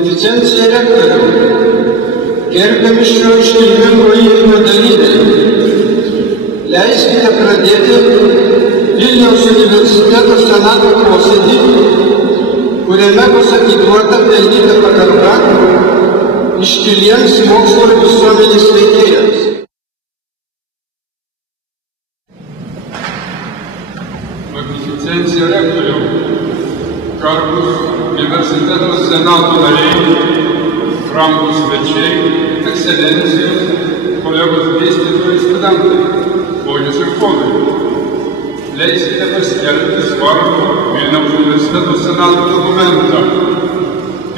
magnificencija rektorių, gerbiami šio iškilmingo įvykio dalyviai, leiskite pradėti Vilniaus universiteto Senato posėdį, kuriame bus atiduota pelnyta pagarba iškiliems mokslo ir visuomenės veikėjams. Magnificencija rektorių, garbūs universiteto Senato nariai, brangūs svečiai, ekscelencijos, kolegos dėstytojai, studentai, ponios ir ponai. Leiskite paskelbti svarbų Vilniaus universiteto Senato dokumentą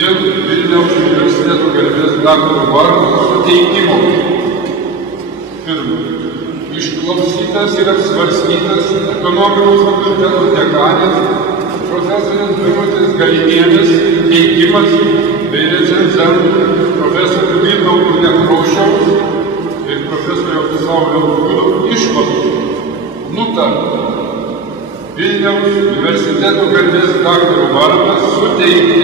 dėl Vilniaus universiteto garbės daktaro vardo suteikimo. Pirma, išklausytas ir apsvarstytas ekonomikos fakulteto dekanės profesorės Birutės Galinienės teikimas bei recenzentų profesorių Vilniaus Nekrošiaus ir profesoriaus Sauliaus išvadų. Nutarta Vilniaus universiteto garbės daktaro vardas suteikti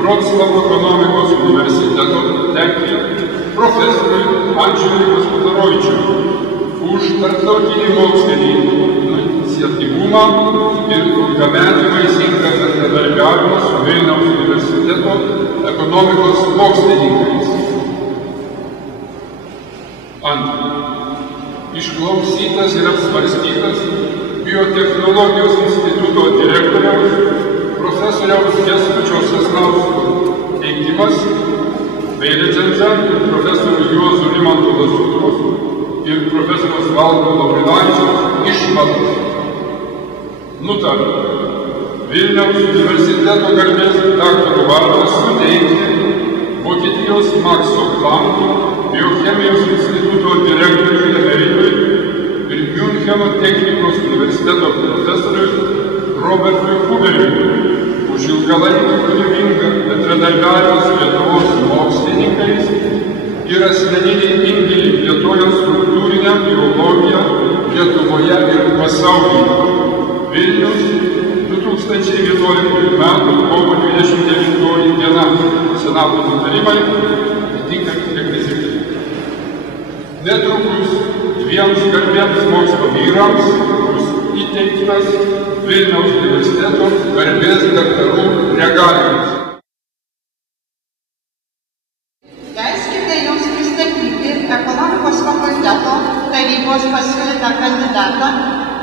Vroclavo ekonomikos universiteto Lenkijoje profesoriui ANDRZEJUI GOSPODAROWICZIUI už tarptautinį mokslinį iniciatyvumą ir ilgametį vaisingą bendradarbiavimą su Vilniaus universiteto ekonomikos mokslininkais. Antra. Išklausytas ir apsvarstytas biotechnologijos instituto direktoriaus profesoriaus Kęstučio teikimas bei recenzentų profesorių Juozo Rimanto Lazūros ir profesoriaus Valdo Laureačiaus išvados. Nutarta Vilniaus universiteto garbės daktaro vardą suteikti Vokietijos Maxo Plancko biochemijos instituto direktoriui emeritui ir Miuncheno technikos universiteto profesoriui ROBERTUI HUBERIUI už ilgalaikį kūrybingą bendradarbiavimą su Lietuvos mokslininkais ir asmeninį indėlį plėtojant struktūrinę biologiją Lietuvoje ir pasaulyje. Vilnius, 2011 metų kovo 29 diena. Senato nutarimai atitinkami rekvizitai. Netrukus dviems garbėms mokslo vyrams bus įteiktas Vilniaus universiteto garbės daktarų regalimas. Leiskite jums pristatyti ekonomikos fakulteto tarybos pasiūlytą kandidatą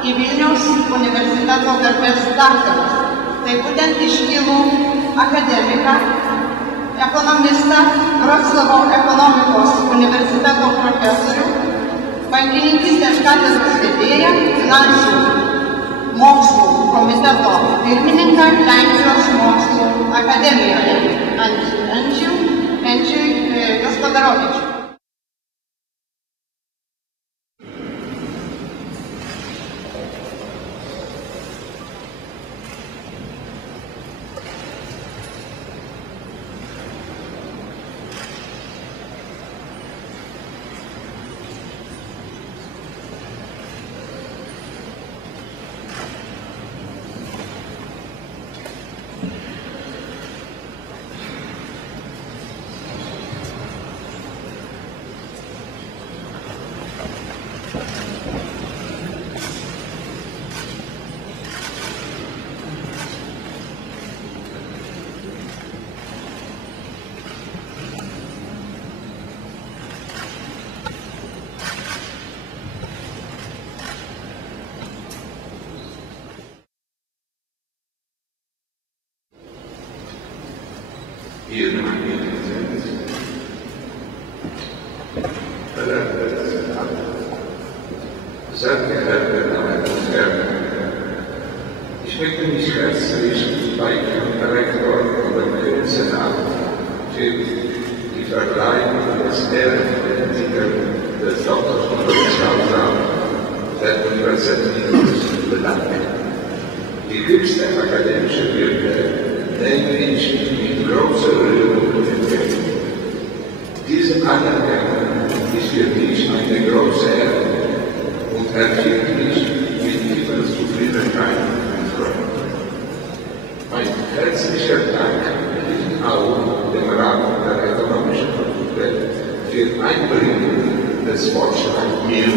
į Vilniaus universiteto garbės daktarus. Tai būtent iškilų akademiką, ekonomistą, Vroclavo ekonomikos universiteto profesorių, bankininkystės katedros vedėją, finansų mokslų komiteto pirmininką Lenkijos mokslų akademijoje ANDRZEJUI GOSPODAROWICZIUI. Ich möchte mich herzlich bei Herrn Direktor und dem Senato für die Verleihung des Ehrentitels des Doktors der Universität bedanken. Die höchste akademische Würde nehme ich mit großer Rührung entgegen. Diese Anerkennung ist für mich eine große Ehre und erfüllt mich mit tiefer Zufriedenheit und Freude. Mein herzlicher Dank gilt auch dem Rat der ökonomischen Fakultät für Einbringung des Vorschlags mir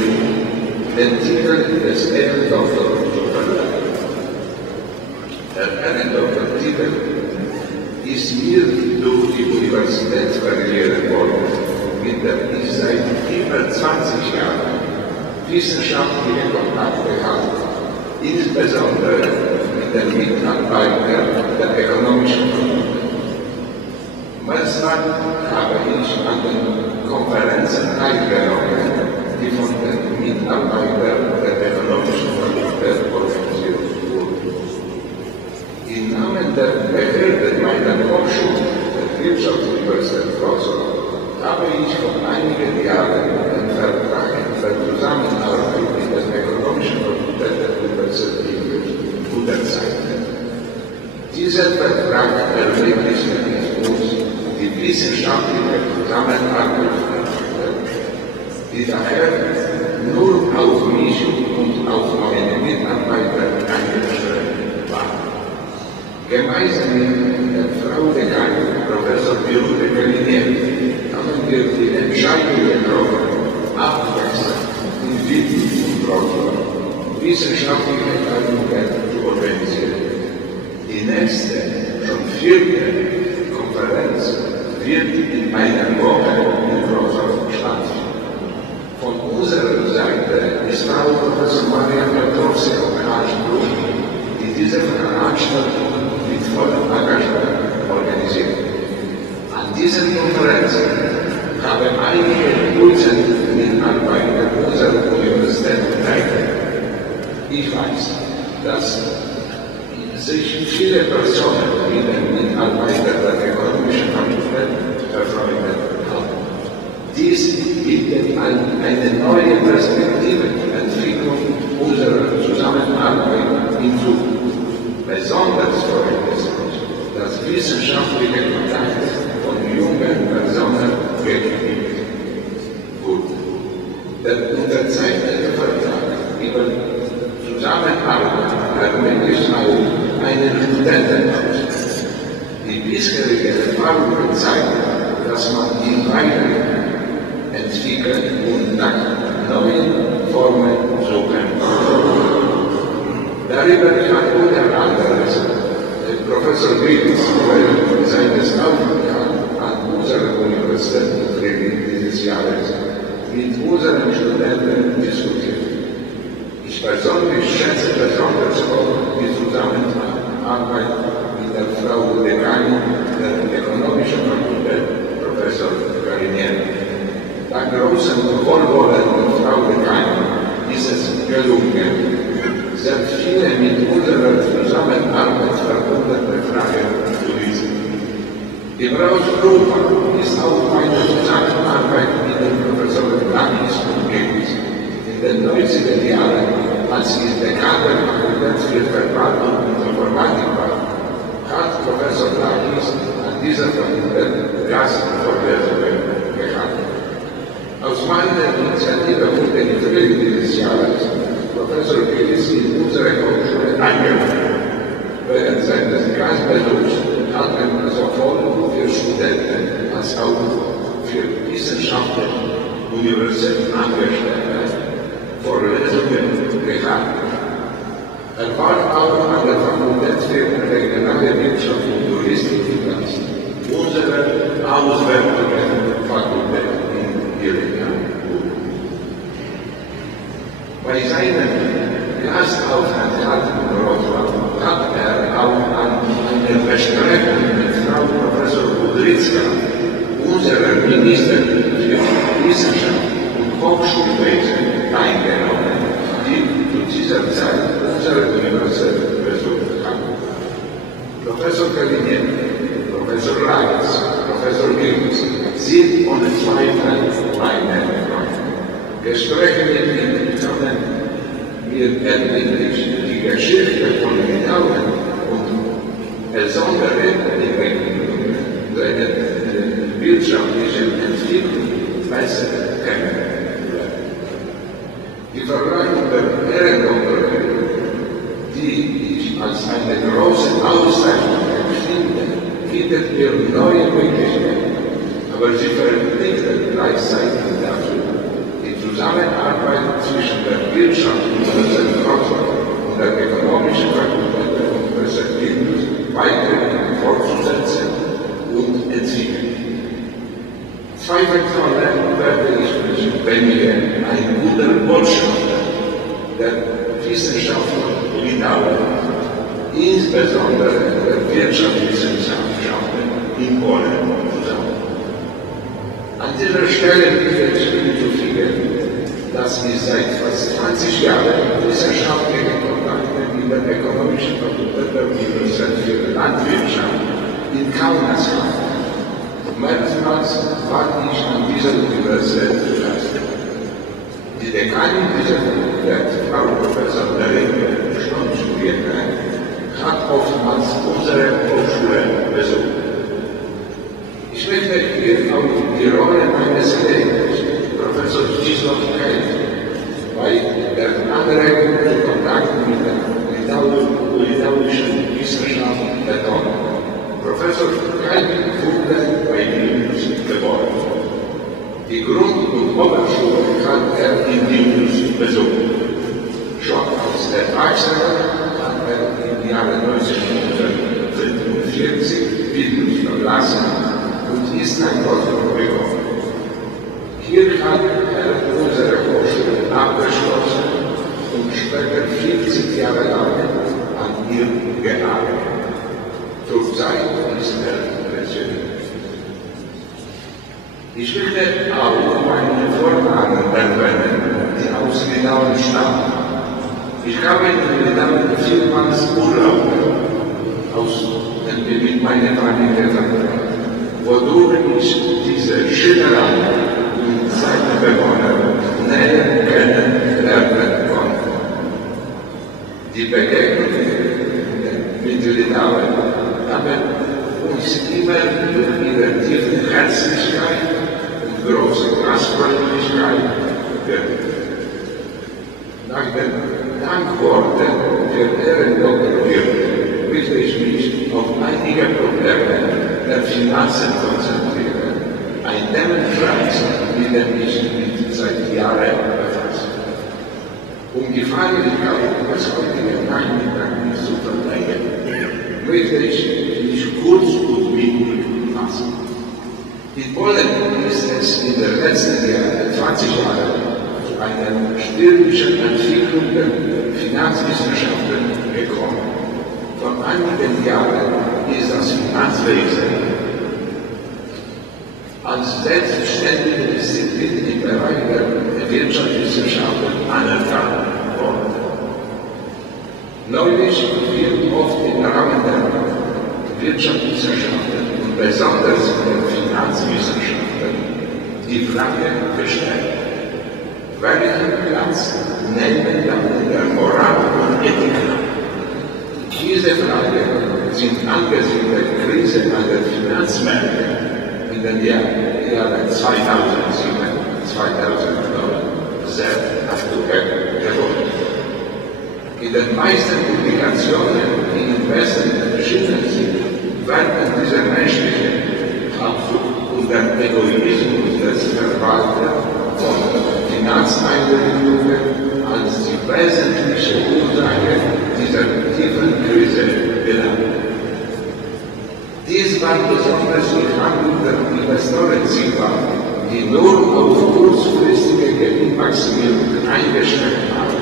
den Titel des Ehrendoktors zu verleihen. Der Ehrendoktortitel ist mir durch die Universität verliehen worden, mit der ich seit über 20 Jahren wissenschaftliche Kontakte habe, insbesondere mit den Mitarbeitern der ökonomischen Fakultät. Mehrmals habe ich an den Konferenzen teilgenommen, die von den Mitarbeitern der ökonomischen Fakultät organisiert wurden. Im Namen der Behörde meiner Hochschule, der Wirtschaftsuniversität Vroclavo, habe ich vor einigen Jahren den Vertrag für Zusammenarbeit mit der ökonomischen Fakultät der Universität unterzeichnet. Dieser Vertrag ermöglicht uns die wissenschaftliche Zusammenarbeit, die daher nur auf mich und auf meine Mitarbeiter eingeschränkt war. Gemeinsam mit der Frau Dekan, Professorui haben wir die Entscheidung getroffen, abwechselnd in Vilnius und Vroclavo wissenschaftliche Tagungen zu organisieren. Die nächste, schon 4. Konferenz wird in einer Woche in Vroclavo stattfinden. Von unserer Seite ist Frau Professor Maria Petrovska-Kaschbruch, die diese Veranstaltung mit vollem Engagement organisiert. An diesen Konferenzen haben einige Dutzend Mitarbeiter unserer Universität teilgenommen. Ich weiß, dass sich viele Personen mit den Mitarbeitern der ökonomischen Fakultät verfreundet haben. Dies bietet eine neue Perspektive der Entwicklung unserer Zusammenarbeit in Zukunft. Besonders freut es mich, dass wissenschaftliche Kontakte von jungen Personen geknüpft wurden. Der unterzeichnete Vertrag über Zusammenarbeit ermöglicht auch einen Studentenaustausch. Die bisherige Erfahrung zeigt, dass man die weiterentwickeln und nach neuen Formen suchen kann. Darüber hat unter anderem Professor Vilniaus während seines Aufenthalts an unserer Universität dieses Jahres mit unseren Studenten diskutiert. Ich persönlich schätze besonders auch die Zusammenarbeit mit der Frau Dekan der ökonomischen Fakultät, Professor Vilniaus. Dank großem Wohlwollen der Frau Dekan ist es gelungen, sehr viele mit unserer Zusammenarbeit verbundene Fragen zu lösen. Im Europa ist auch meine Zusammenarbeit mit dem Professor gewesen. In den 90er Jahren, als ich Dekan der Fakultät für Verwaltung und Informatik war, hat Professor Lakis an dieser Fakultät Gastvorlesungen gehalten. Aus meiner Initiative wurde im Frühling dieses Jahres Professor Vilniaus in unsere Hochschule eingeladen. Während seines Gastbesuchs hat er sowohl für Studenten als auch für Wissenschaftler Universitäten Angestellte Vorlesungen gehalten. Er war auch an der Fakultät für regionale Wirtschaft und Touristik zu Gast, unsere auswärtige Fakultät in Vilniaus. Bei seinem Gastaufenthalt in Wroclaw hat er auch an einer Besprechung mit Frau Professor Kudrycka, unserer Ministerin für Wissenschaft und Hochschulwesen, teilgenommen, die zu dieser Zeit unsere Universität besucht hat. Professor Vilniaus, Professor Lakis, Professor Vilniaus sind ohne Zweifel meine Freunde. Gespräche mit ihnen können mir endlich die Geschichte von Litauen und besondere Entwicklungen seiner wirtschaftlichen Entwicklung besser kennenlernen. Die Verleihung der Ehrendoktortitel, die ich als eine große Auszeichnung empfinde, bietet mir neue Möglichkeiten, aber sie verpflichtet gleichzeitig dazu, die Zusammenarbeit zwischen der Wirtschaft und der ökonomischen Fakultät der Universität Vilnius weiterhin fortzusetzen und entwickeln. Zwei Faktoren werde ich bemühen, ein guter Botschafter der Wissenschaft Litauens, insbesondere der Wirtschaftswissenschaften in Polen zu sein. An dieser Stelle will ich hinzufügen, dass ich seit fast 20 Jahren wissenschaftliche Kontakte mit der ökonomischen Fakultät der Universität für Landwirtschaft in Kaunas habe. Mehrmals war ich an dieser Universität zu Gast. Die Dekanin dieser Fakultät, Frau Professorin, hat oftmals unsere Hochschule besucht. Ich möchte hier auch die Rolle meines Lehrers, Professor bei der Anregung zu Kontakten mit der litauischen Wissenschaft betonen. Professor wurde bei Vilnius geboren. Die Grund- und Oberschule hat er in Vilnius besucht. Schon als Erwachsener hat er im Jahre 1945 Vilnius verlassen und ist nach Vroclavo gekommen. Hier hat er unsere Hochschule abgeschlossen und später 40 Jahre lang an ihr gearbeitet. Zurzeit ist er Präsident. Ich möchte auch meine Vorfahren erwähnen, die aus Litauen stammen. Ich habe in Litauen vielmals Urlaub mit meiner Familie verbracht, wodurch ich diese Schillerei und seine Bewohner näher kennenlernen konnte. Die Begegnungen mit Litauen haben uns immer durch ihre tiefe Herzlichkeit und große Gastfreundlichkeit gerettet. Nach den Dankworten für Ehrendoktorwürde möchte ich mich auf einige Probleme der Finanzen konzentrieren, ein Themenkreis, mit dem ich mich seit Jahren befasse. Um die Feierlichkeit des heutigen Nachmittags nicht zu verlängern, möchte ich mich kurz und bündig fassen. In Polen ist es in den letzten 20 Jahren zu einer stürmischen Entwicklung der Finanzwissenschaften gekommen. Vor einigen Jahren ist das Finanzwesen als selbstständige Disziplin im Bereich der Wirtschaftswissenschaften anerkannt worden. Neulich wird oft im Rahmen der Wirtschaftswissenschaften und besonders der Finanzwissenschaften die Frage gestellt: Welchen Platz nehmen dann der Moral und Ethik? Diese Fragen sind angesichts der Krise an den Finanzmärkten in den Jahren 2007 und 2009 sehr aktuell geworden. In den meisten Publikationen, die im Westen erschienen sind, werden diese menschliche Habsucht und der Egoismus des Verwalters von Finanzeinrichtungen als die wesentliche Ursache dieser tiefen Krise genannt. Dies war besonders die Handlung der Investoren sichtbar, die nur auf kurzfristige Gewinnmaximierung eingestellt haben,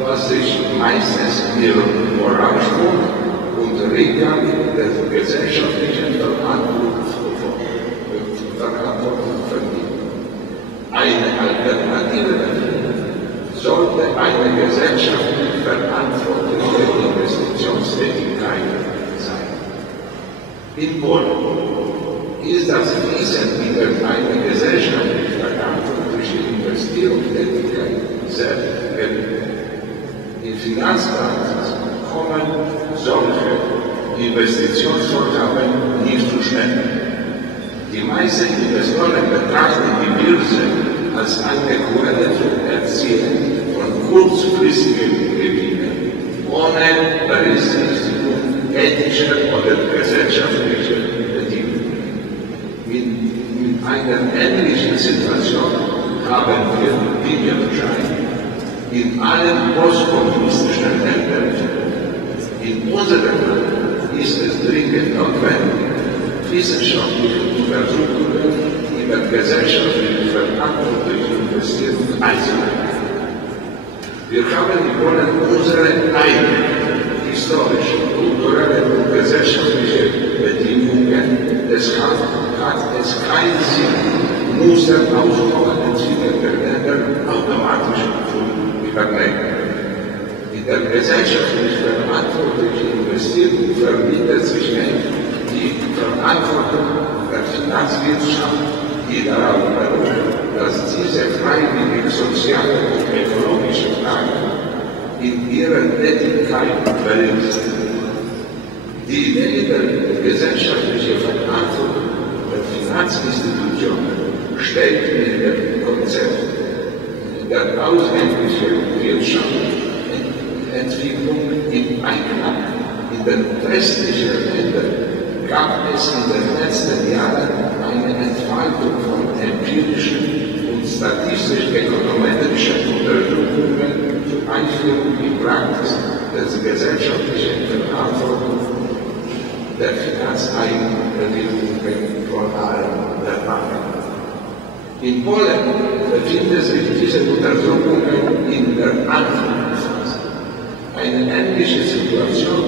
was sich meistens in ihrem Moralschwung und Rückgang der gesellschaftlichen Verantwortung verdient. Eine Alternative sollte eine gesellschaftlich verantwortliche Investitionstätigkeit sein. In Polen ist das Fließen wieder eine gesellschaftlich verantwortliche Investitionstätigkeit sehr gering. In Finanzpraxis kommen solche Investitionsvorgaben nicht zustande. Die meisten Investoren betrachten die Börse als eine Quelle zum Erzielen von kurzfristigen Gewinnen, ohne Berücksichtigung ethischer oder gesellschaftlicher Bedingungen. Mit einer ähnlichen Situation haben wir Videoschein in allen postkommunistischen Ländern. In unserem Land ist es dringend notwendig, wissenschaftliche Untersuchungen über gesellschaftliche verantwortliche Investitionen einzuleiten. Wir haben die wollen unsere eigenen historischen, kulturellen und gesellschaftlichen Bedingungen. Deshalb hat es keinen Sinn, Muster aus entwickelten Ländern automatisch zu übernehmen. In der gesellschaftlich verantwortlichen Investierung verbindet sich die Verantwortung der Finanzwirtschaft, die darauf beruht, dass diese freiwillige soziale und ökologische Fragen in ihrer Tätigkeit berücksichtigen. Die Idee der gesellschaftlichen Verantwortung der Finanzinstitutionen stellt mit dem Konzept der ausländischen Wirtschaftsentwicklung in Einklang. In den westlichen Ländern gab es in den letzten Jahren eine Entfaltung von empirischen und statistisch-ökonometrischen Untersuchungen zur Einführung in Praxis der gesellschaftlichen Verantwortung der Finanzeinrichtungen vor allem der Banken. In Polen befinden sich diese Untersuchungen in der Anfangsphase. Eine ähnliche Situation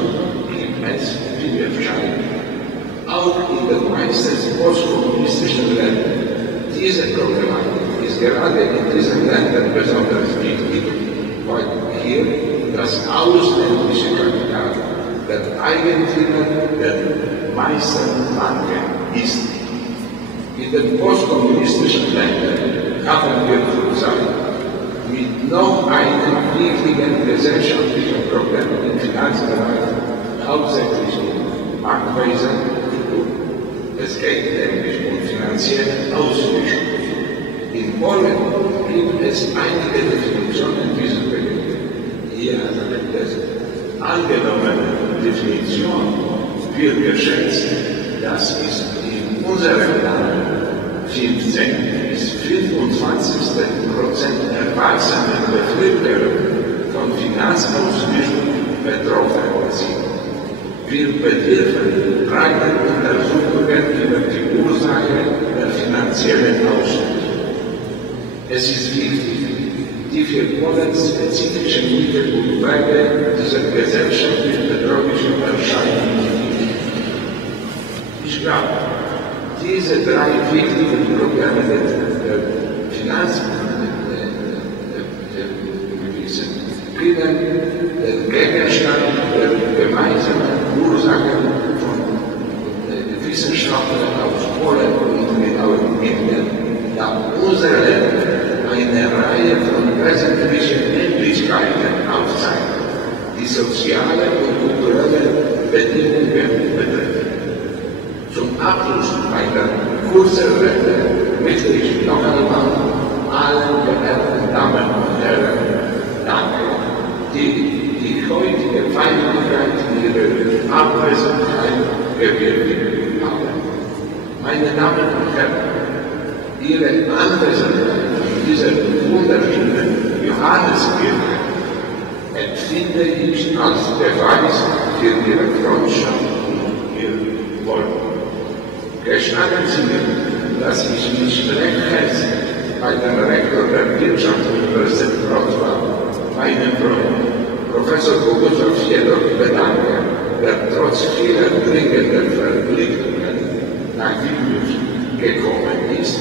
gibt es wie wir scheinen. Auch in den meisten postkommunistischen Ländern. Diese Problematik ist gerade in diesen Ländern besonders wichtig, weil hier das ausländische Kapital der Eigentümer der meisten Banken ist. In den postkommunistischen Ländern haben wir zurzeit mit noch einem wichtigen gesellschaftlichen Problem im Finanzbereich, hauptsächlich im Bankwesen, zu tun. Es geht nämlich um finanzielle Ausmischung. In Polen gibt es einige Definitionen dieser Begriffe. Hier gibt es angenommene Definition wird geschätzt, dass es in unserem Land 15 bis 25% erwachsener Bevölkerung von Finanzausmischung betroffen sind. Wir bedürfen breiter Untersuchungen über die Ursache der finanziellen Ausmischung. Es ist wichtig, die für Polen spezifischen Mittel und Wege dieser gesellschaftlich bedrohlichen Erscheinung zu finden. Ich glaube, diese drei wichtigen Probleme der Finanzwesen bilden den Gegenstand der gemeinsamen Ursachen von Wissenschaftlern aus Polen und Litauen bilden, da unsere Länder eine Reihe von wesentlichen Ähnlichkeiten aufzeigen, die soziale und kulturelle Bedingungen betreffen. Zum Abschluss meiner kurzen Rede möchte ich noch einmal allen verehrten Damen und Herren danken, die die heutige Feierlichkeit ihrer Abwesenheit gewürdigt haben. Meine Damen und Herren, Ihre Anwesenheit in dieser wunderschönen Johanneskirche empfinde ich als Beweis für Ihre Freundschaft und Ihr Wollen. Gestatten Sie mir, dass ich mich recht herzlich bei dem Rektor der Wirtschaftsuniversität Vroclavo, meinem Freund, Professor bedanke, der trotz vieler dringender Verpflichtungen nach Vilnius gekommen ist,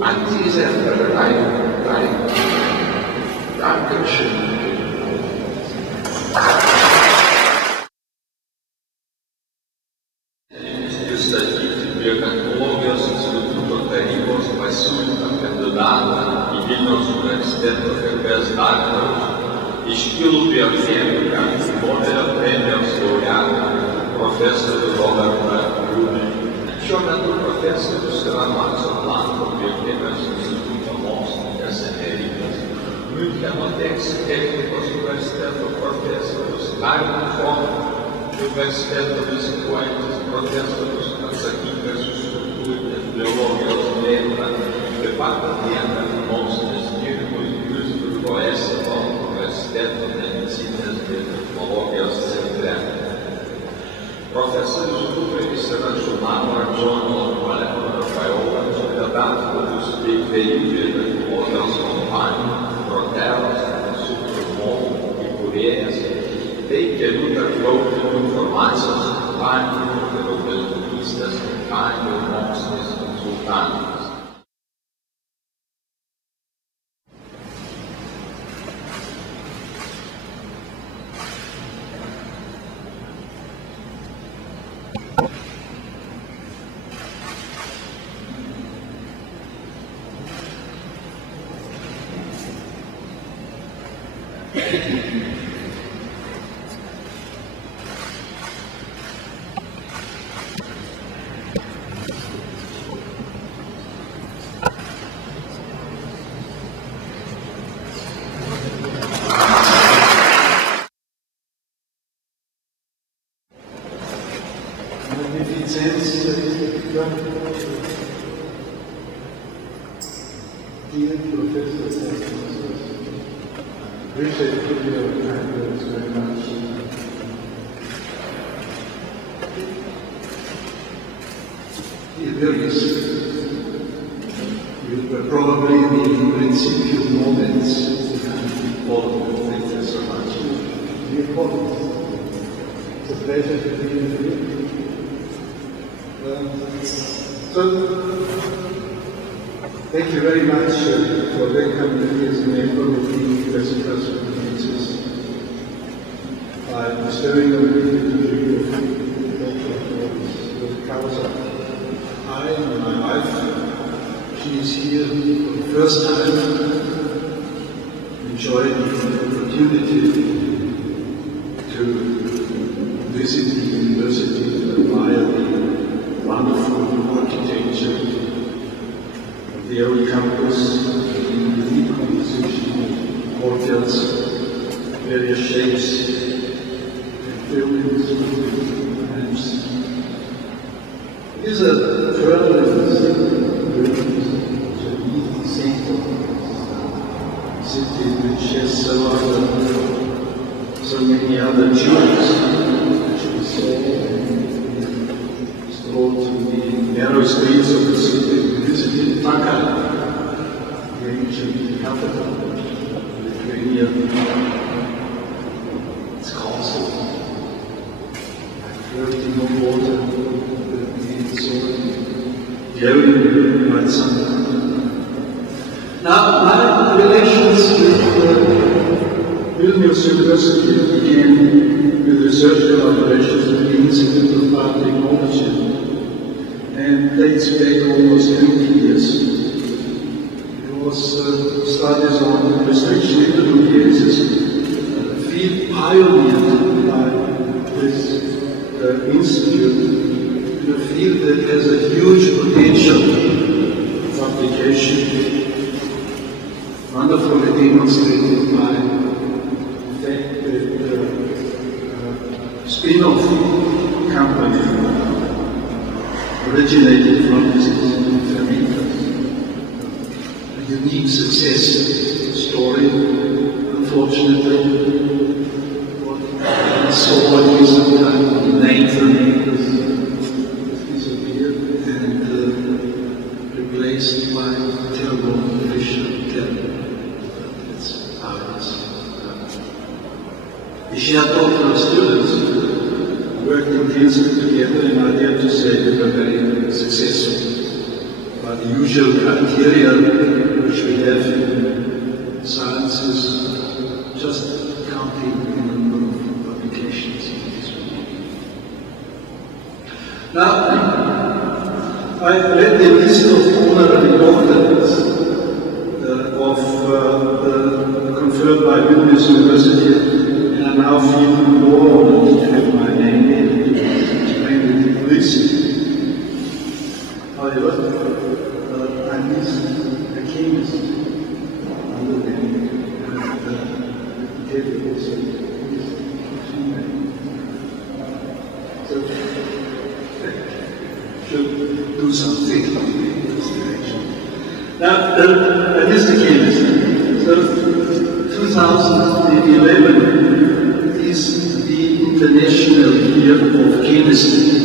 an dieser Stelle Dankeschön. Ekonomikos instituto tarybos pasiūlytą kandidatą į Vilniaus universiteto garbės daktarus, iškilų biochemiką, Nobelio premijos laureatą, profesorių ROBERTUI. Šiuo metu profesorius yra Maxo Plancko biochemijos instituto mokslininkas emeritas, Vilniaus technikos universiteto profesorius, kaimo fondo universiteto vizituojantis profesorius atsakingas už struktūrinės biologijos plėtrą, taip pat atlieka mokslinius tyrimus Vilniaus universiteto medicininės ir technologijos centre. Profesorius Huberis yra žurnalo Journal of Molecular Biology redaktorius bei dviejų biologijos kompanijų Proteros įkūrėjas, bei kelių tarptautinių informacijos kompanijų ir augalininkystės kompanijų mokslinis konsultantas. Probably the principal moments thank you so much. It's a pleasure to be with you. So, thank you very much for welcoming me as a member of the Universitas Vilniaus. I'm bestowing on you the degree of Doctor. I and my wife, she is here for the first time, enjoying the opportunity to visit the university and admire the wonderful architecture of the old campus, the unique composition of hotels, various shapes, and buildings, and it is a permanent city which has so many other jewels which we saw strolled through the narrow streets of the city. We visited Taka, the ancient capital of Lithuania, its castle, floating on water, glowing by the sun. Now, my relations with Vilniaus University began with research collaborations with the Institute of Biotechnology, and dates back almost 20 years. It was studies on restriction internucleases, a field pioneered by this institute, in a field that has a huge potential for application, wonderfully demonstrated by the fact that the spin-off company originated from this fermenters. A unique success story. Unfortunately, what we saw in recent time, the name fermenters disappeared and replaced by terrible fish terror. We shared doctoral students, worked intensely together, and I dare to say they were very successful. But the usual criteria which we have in science is just counting the number of publications in this field. Now, I read the list of honorary doctorates conferred by Vilniaus University, and I now feel more honored to have my name in the list. However, I missed a chemist under them, and also do something in this direction. Now, that is the chemistry. So, 2011 is the International Year of Chemistry.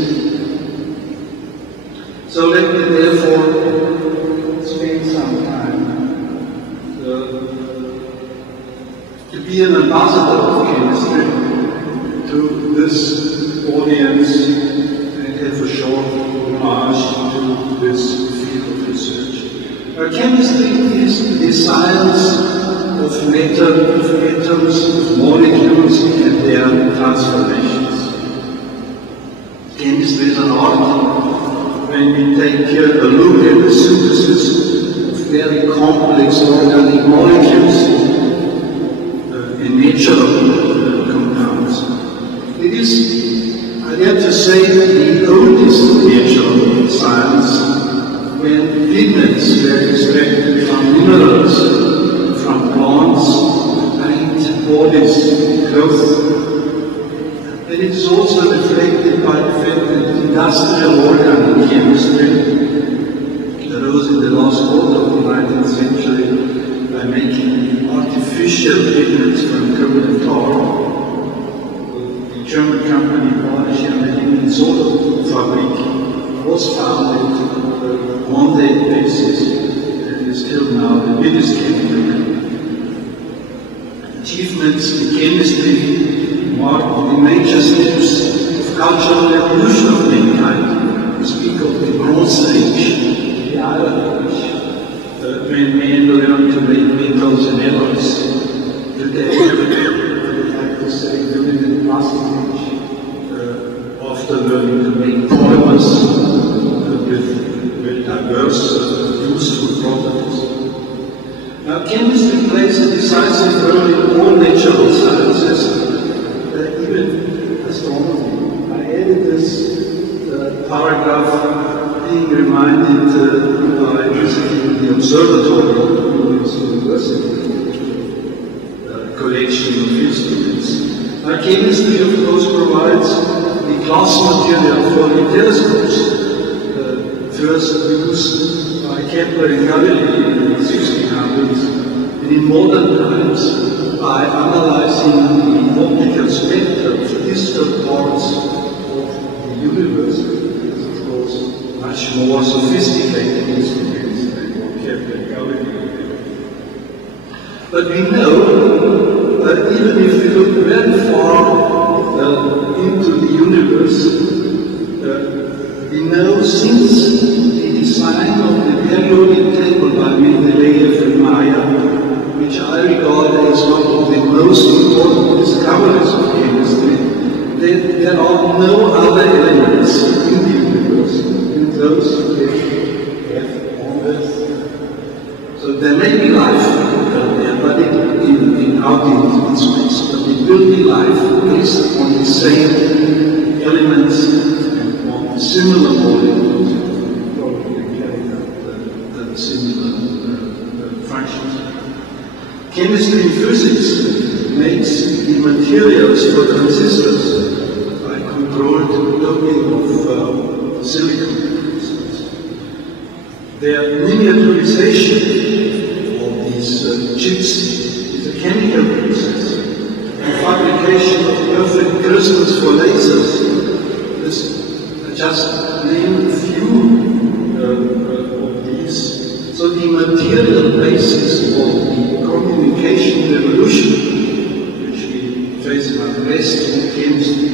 So let me therefore spend some time to be an ambassador of chemistry to this audience and have a short homage to this field of research. Chemistry is the science of matter, of atoms, of molecules and their transformations. Chemistry is an art. When we take a look at the synthesis of very complex organic molecules in natural compounds. It is, I dare to say, the oldest natural science when pigments were extracted from minerals, from plants, paint, bodies, clothes. And it is also reflected by the fact that industrial organic chemistry arose in the last quarter of the 19th century by making artificial pigments from coal and tar. The German company Fabrik was founded on that basis and is still now the biggest chemical company. Achievements in chemistry mark the major steps of cultural evolution of mankind. We speak of the Bronze Age, the Iron Age, when men learned to make metals and alloys. Today, I would like to say, during the Plastic Age, after learning to make polymers with very diverse useful properties. Now, chemistry plays a decisive role in all natural sciences, even astronomy. I added this paragraph being reminded by visiting the observatory of Vilniaus University, collection of instruments. Now, chemistry, of course, provides the glass material for the telescopes, first used by Kepler and Galilei in the 1600s, and in modern times by analyzing the optical spectra of distant parts of the universe. It's, of course, much more sophisticated instruments than what Kepler and Galilei did. But we know that even if we look very far into the universe, we know since the design of the periodic table by Mendeleev and Maya, which I regard as one of the most important discoveries of chemistry, that there are no other elements in the universe than those that have on Earth. So there may be life there, but out in space, but it will be life based on the same elements and on similar molecules, probably carrying out similar functions. Chemistry and physics makes the materials for transistors by controlled doping of silicon, for instance. Their miniaturization of these chips is a chemical process. The fabrication of perfect crystals for lasers. This, I just named a few of these. So the material basis of the communication revolution, which we trace in our rest in chemistry,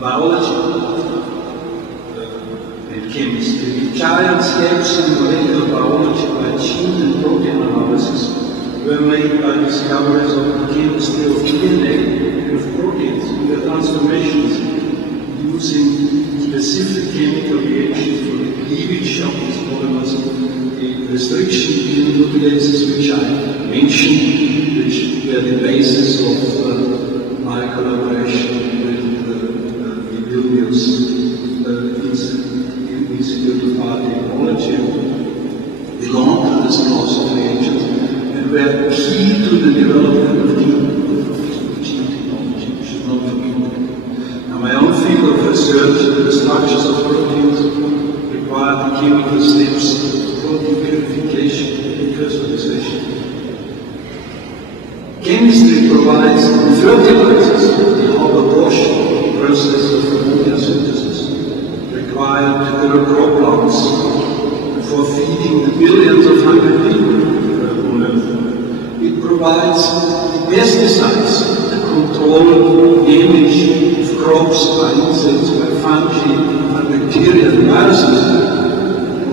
biology, and chemistry. The giant steps in molecular biology by gene and protein analysis were made by discoveries of the chemistry of DNA and of proteins and their transformations using specific chemical reactions for the cleavage of these polymers, the restriction nucleases which I mentioned, which were the basis of my collaboration with the Vilniaus Institute of Biotechnology, belong to this class of reagents and were key to the development of gene technology. research in the structures of proteins require the chemical steps of protein purification and crystallization. Chemistry provides fertilizers the Haber-Bosch process of ammonia synthesis required to grow crop plants for feeding the billions of hungry people on Earth. It provides the pesticides that control damage of crops by insects, by fungi, by bacteria and viruses.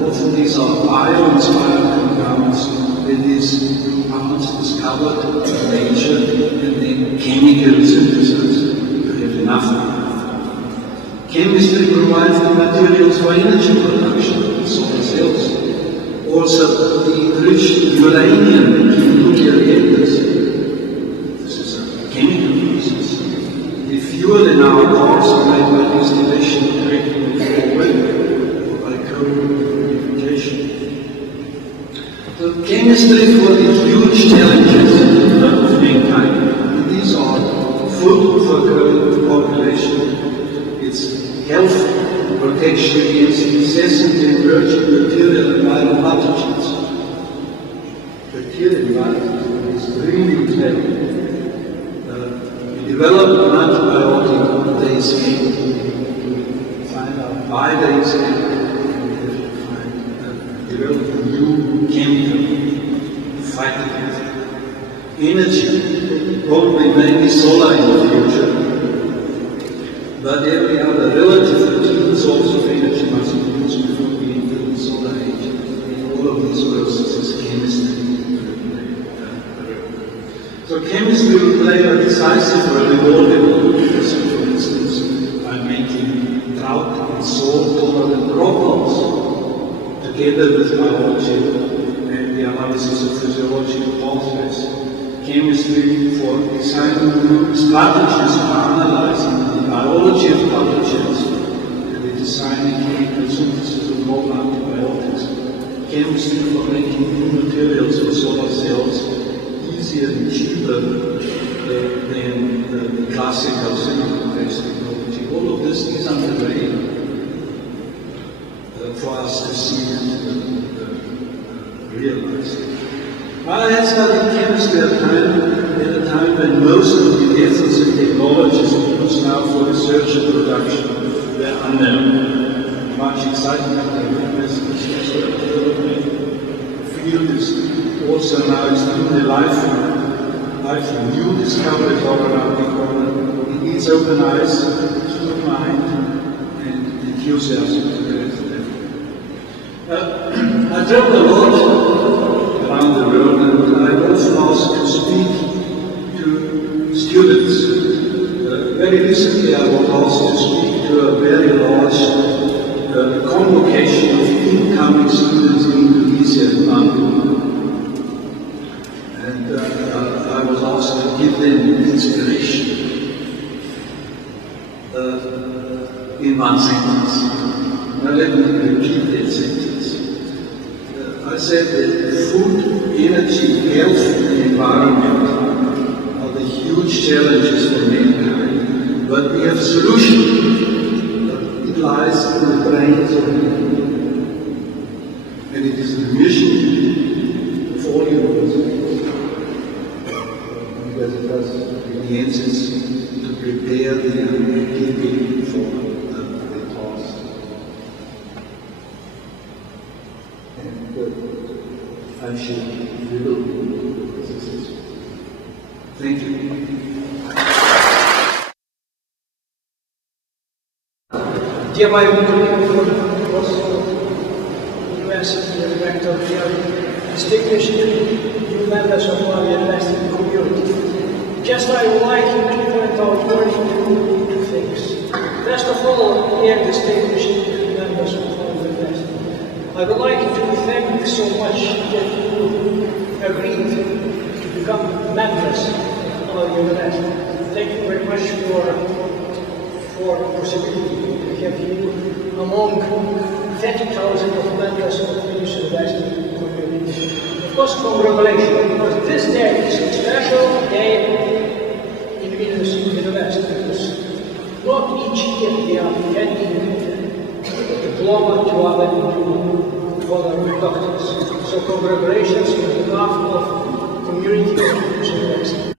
Often these are bio-inspired compounds that these compounds discovered in nature and then chemical synthesized to have enough. Chemistry provides the materials for energy production in solar cells. Also, the enriched uranium in nuclear reactors. This is a chemical process. The fuel in our cars are made by distillation directly from oil or by coal purification. So, chemistry for the huge challenges of mankind. And these are food for growing population. It's health, protection against incessant emerging bacterial and viral pathogens. Bacterial and viral is really clever. We develop an antibiotic, they escape. We find out why they escape. We develop a new chemical to fight against it. Energy, probably maybe solar in the future. But every other relative source of energy must be used before we enter the solar age. In all of these processes, chemistry will play. So chemistry will play a decisive role in all developments, for instance, by making drought and salt tolerant crop together with biology and the analysis of physiological pathways. Chemistry for designing new strategies for analyzing the biology of pathogens and the designing chemical synthesis of novel antibiotics. Chemistry for making new materials for solar cells easier and cheaper than the classical silicon-based technology. All of this is underway for us to see and realize. I had studied chemistry at a time when most of the methods and technologies used now for research and production were unknown. Much excitement and research development. The field is also now extremely lively. New discoveries all around the corner. It needs open eyes, keen mind, and enthusiasm to get it. I travel a lot around the world, and I'm often asked to speak to students. Very recently I was asked to speak to a very large convocation of incoming students in Indonesia and London. And I was asked to give them inspiration in one sentence. Now let me repeat that sentence. I said that food, energy, health, and environment are the huge challenges for mankind, but we have a solution. It lies in the brains of people. And it is the mission of all universities, because it does to prepare the young people for the task. And I should be successful. Thank you. Dear my University Director, dear distinguished new members of our university community, just I would like you to point out very two things. First of all, dear distinguished members of our university, I would like to thank so much that you agreed to become members of our university. Thank you very much for the possibility to have you among 30,000 of members of the university community. Of course, congratulations, because this day is a special day in Vilnius University, because not each appreciate they are handing the diploma to our honorary doctors. So congratulations on behalf of community of University.